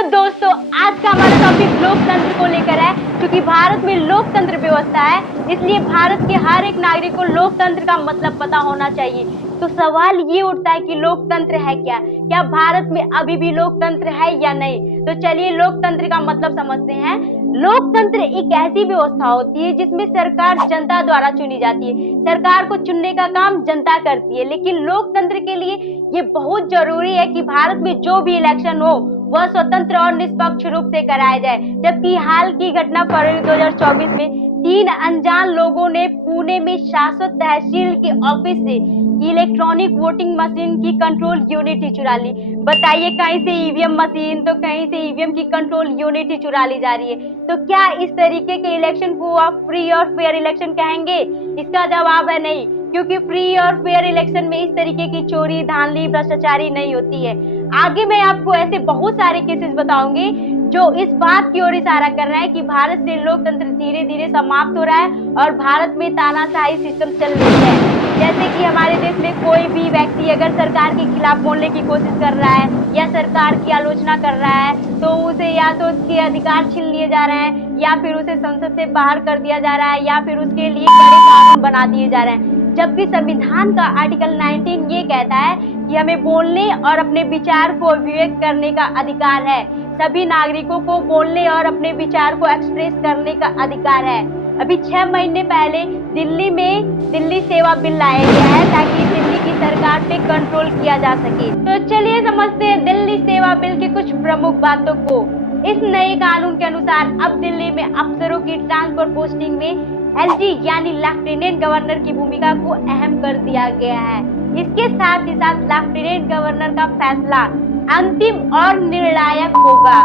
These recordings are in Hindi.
तो दोस्तों आज का हमारा टॉपिक लोकतंत्र को लेकर है। क्योंकि भारत में लोकतंत्र व्यवस्था है, इसलिए भारत के हर एक नागरिक को लोकतंत्र का मतलब पता होना चाहिए। तो सवाल ये उठता है कि लोकतंत्र है क्या भारत में अभी भी लोकतंत्र है या नहीं। तो चलिए लोकतंत्र का मतलब समझते हैं। लोकतंत्र एक ऐसी व्यवस्था होती है जिसमें सरकार जनता द्वारा चुनी जाती है। सरकार को चुनने का काम जनता करती है, लेकिन लोकतंत्र के लिए ये बहुत जरूरी है कि भारत में जो भी इलेक्शन हो वह स्वतंत्र और निष्पक्ष रूप से कराया जाए। जबकि हाल की घटना फरवरी 2024 में 3 अनजान लोगों ने पुणे में शाश्वत तहसील के ऑफिस से इलेक्ट्रॉनिक वोटिंग मशीन की कंट्रोल यूनिट ही चुरा ली। बताइए, कहीं से ईवीएम मशीन तो कहीं से ईवीएम की कंट्रोल यूनिट ही चुरा ली जा रही है। तो क्या इस तरीके के इलेक्शन को आप फ्री और फेयर इलेक्शन कहेंगे? इसका जवाब है नहीं, क्योंकि फ्री और फेयर इलेक्शन में इस तरीके की चोरी, धांधली, भ्रष्टाचारी नहीं होती है। आगे मैं आपको ऐसे बहुत सारे केसेस बताऊंगी जो इस बात की ओर इशारा कर रहे हैं कि भारत से लोकतंत्र धीरे धीरे समाप्त हो रहा है और भारत में तानाशाही सिस्टम चल रही है। जैसे कि हमारे देश में कोई भी व्यक्ति अगर सरकार के खिलाफ बोलने की कोशिश कर रहा है या सरकार की आलोचना कर रहा है तो उसे या तो उसके अधिकार छीन लिए जा रहे हैं या फिर उसे संसद से बाहर कर दिया जा रहा है या फिर उसके लिए कड़े कानून बना दिए जा रहे हैं। जबकि संविधान का आर्टिकल 19 ये कहता है कि हमें बोलने और अपने विचार को अभिव्यक्त करने का अधिकार है। सभी नागरिकों को बोलने और अपने विचार को एक्सप्रेस करने का अधिकार है। अभी 6 महीने पहले दिल्ली में दिल्ली सेवा बिल लाया गया है ताकि दिल्ली की सरकार पे कंट्रोल किया जा सके। तो चलिए समझते हैं दिल्ली सेवा बिल की कुछ प्रमुख बातों को। इस नए कानून के अनुसार अब दिल्ली में अफसरों की ट्रांसफर पोस्टिंग में एलजी यानी लेफ्टिनेंट गवर्नर की भूमिका को अहम कर दिया गया है। इसके साथ ही साथ लेफ्टिनेंट गवर्नर का फैसला अंतिम और निर्णायक होगा।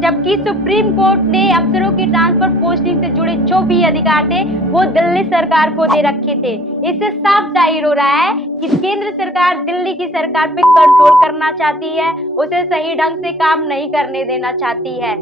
जबकि सुप्रीम कोर्ट ने अफसरों की ट्रांसफर पोस्टिंग से जुड़े जो भी अधिकार थे वो दिल्ली सरकार को दे रखे थे। इससे साफ जाहिर हो रहा है कि केंद्र सरकार दिल्ली की सरकार पे कंट्रोल करना चाहती है, उसे सही ढंग से काम नहीं करने देना चाहती है।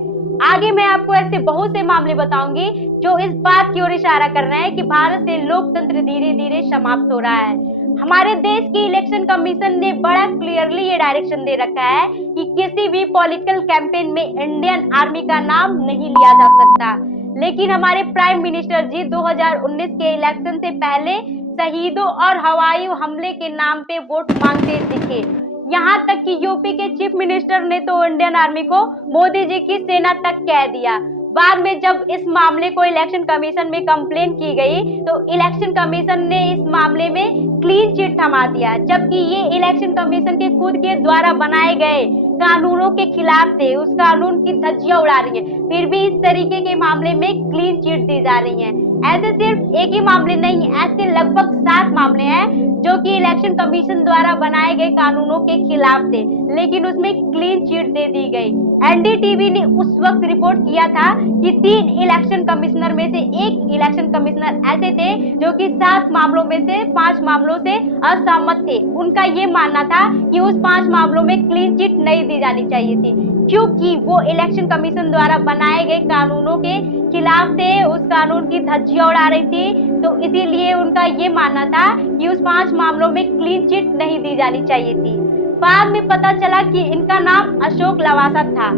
आगे मैं आपको ऐसे बहुत से मामले बताऊंगी जो इस बात की ओर इशारा कर रहे हैं कि भारत से लोकतंत्र धीरे धीरे समाप्त हो रहा है। हमारे देश के इलेक्शन कमीशन ने बड़ा क्लियरली ये डायरेक्शन दे रखा है कि किसी भी पॉलिटिकल कैंपेन में इंडियन आर्मी का नाम नहीं लिया जा सकता। लेकिन हमारे प्राइम मिनिस्टर जी 2019 के इलेक्शन से पहले शहीदों और हवाई हमले के नाम पे वोट मांगते दिखे। यहाँ तक कि यूपी के चीफ मिनिस्टर ने तो इंडियन आर्मी को मोदी जी की सेना तक कह दिया। बाद में जब इस मामले को इलेक्शन कमीशन में कंप्लेन की गई तो इलेक्शन कमीशन ने इस मामले में क्लीन चिट थमा दिया। जबकि ये इलेक्शन कमीशन के खुद के द्वारा बनाए गए कानूनों के खिलाफ थे, उस कानून की धज्जियां उड़ा रही है, फिर भी इस तरीके के मामले में क्लीन चिट दी जा रही है। ऐसे सिर्फ एक ही मामले नहीं, ऐसे लगभग 7 मामले हैं जो कि इलेक्शन कमीशन द्वारा बनाए गए कानूनों के खिलाफ थे, लेकिन उसमें क्लीन चिट दे दी गई। एनडीटीवी ने उस वक्त रिपोर्ट किया था कि 3 इलेक्शन कमिश्नर में से एक इलेक्शन कमिश्नर ऐसे थे जो कि 7 मामलों में से 5 मामलों से असहमत थे। उनका ये मानना था कि उस 5 मामलों में क्लीन चिट नहीं दी जानी चाहिए थी, क्योंकि वो इलेक्शन कमीशन द्वारा बनाए गए कानूनों के खिलाफ थे, उस कानून की धज्जियां उड़ा रही थी। तो इसीलिए उनका ये मानना था कि उस 5 मामलों में क्लीन चिट नहीं दी जानी चाहिए थी। बाद में पता चला कि इनका नाम अशोक लवासा था।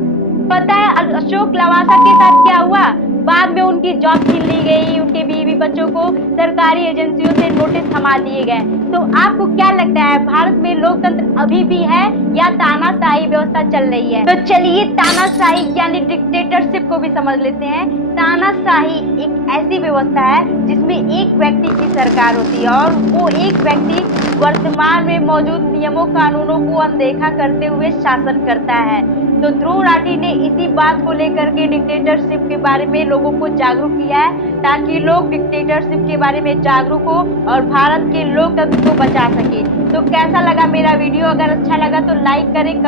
पता है अशोक लवासा के साथ क्या हुआ? बाद में उनकी जॉब छीन ली गई, उनके बीवी बच्चों को सरकारी एजेंसियों से नोटिस थमा दिए गए। तो आपको क्या लगता है, भारत में लोकतंत्र अभी भी है या तानाशाही व्यवस्था चल रही है? तो चलिए तानाशाही यानी डिक्टेटरशिप को भी समझ लेते हैं। तानाशाही एक ऐसी व्यवस्था है जिसमें एक व्यक्ति की सरकार होती है और वो एक व्यक्ति वर्तमान में मौजूद नियमों कानूनों को अनदेखा करते हुए शासन करता है। तो ध्रुव राठी ने इसी बात को लेकर के डिक्टेटरशिप के बारे में लोगों को जागरूक किया है ताकि लोग डिक्टेटरशिप के बारे में जागरूक हो और भारत के लोकतंत्र को बचा सके। तो कैसा लगा मेरा वीडियो? अगर अच्छा लगा तो लाइक करें।